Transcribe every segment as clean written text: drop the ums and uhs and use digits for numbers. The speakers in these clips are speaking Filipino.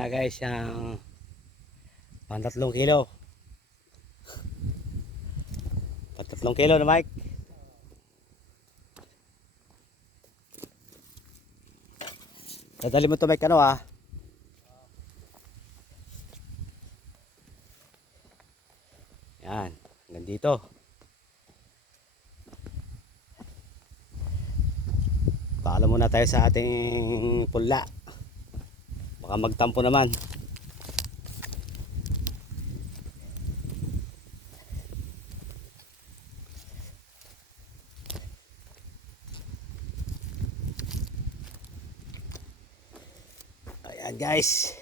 na guys yung pantatlong kilo. Pantatlong kilo na Mike. Dadali mo to Mike ano ah. Yan, hanggang dito. Paalam muna tayo sa ating pula. Baka magtampo naman. Ayan guys.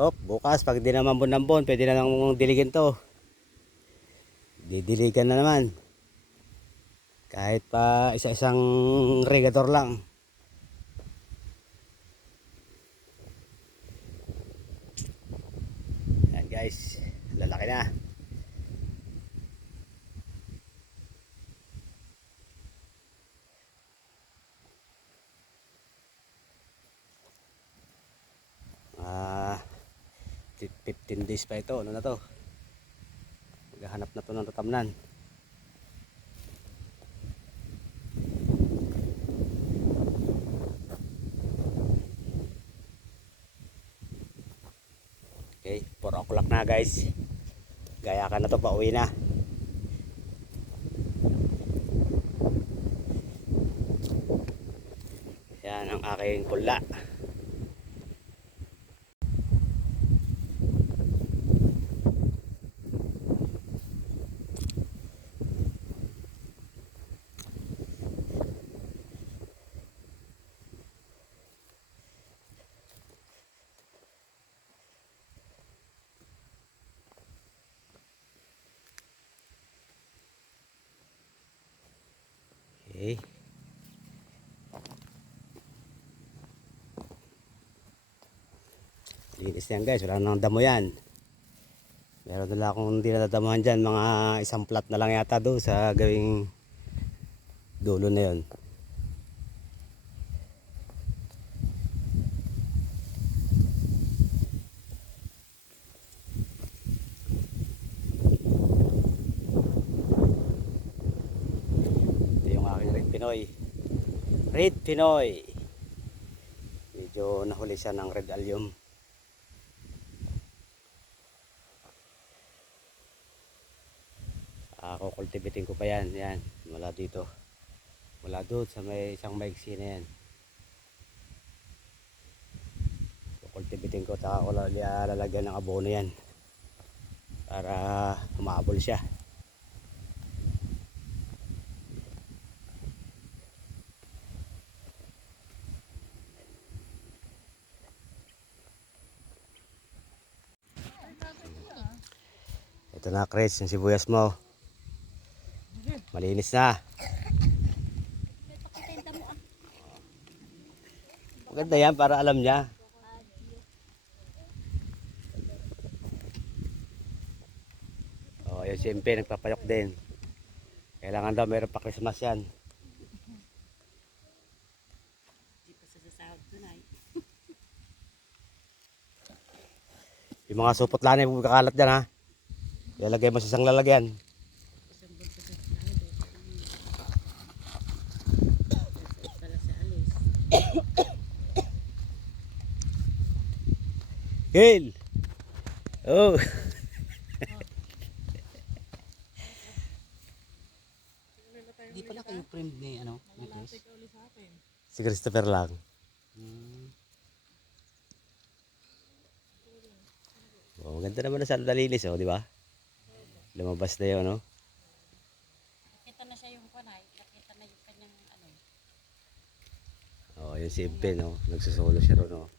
Hop, bukas pag di naman bunambon, pwede na nang diligin to. Didiligan na naman. Kahit pa isa-isang regador lang. Ayan guys, lalaki na. Ah, 15 days pa ito. Ano na to? Maghahanap na to ng tatamnan. Okay, 4 o'clock na guys. Gaya ka na to, pauwi na. Yan ang aking pula. Okay. Linis na yan guys, wala nang damo yan. Meron nila akong hindi natatamuhan dyan, mga isang plat na lang yata doon sa gawing dulo na yun. Ito yung aking Red Pinoy. Red Pinoy. Medyo nahuli siya ng red allium. Kukultibitin ko pa yan. Yan. Mula dito. Mula doon sa may isang maigsi na yan. Kukultibitin ko. Tsaka ko lalagyan ng abono yan. Para humabol siya. Ito na Chris, yung sibuyas mo. Malinis na. Maganda yan para alam niya. Oh, yung si MP nagpapayok din. Kailangan daw mayroon pa Christmas yan. Yung mga supot lang yung kakalat dyan ha. Ilalagay mo sa isang lalagyan. Gail! Oh! Di pala kayo friend ni ano, ni Chris? Si Christopher lang. Oh, maganda naman na sa dalinis oh, di ba? Lumabas na 'yon, no? Nakita na siya yung panay, nakita na yung kanyang ano. Oh, yung si Ibben, no? Nagsusolo siya ron, no?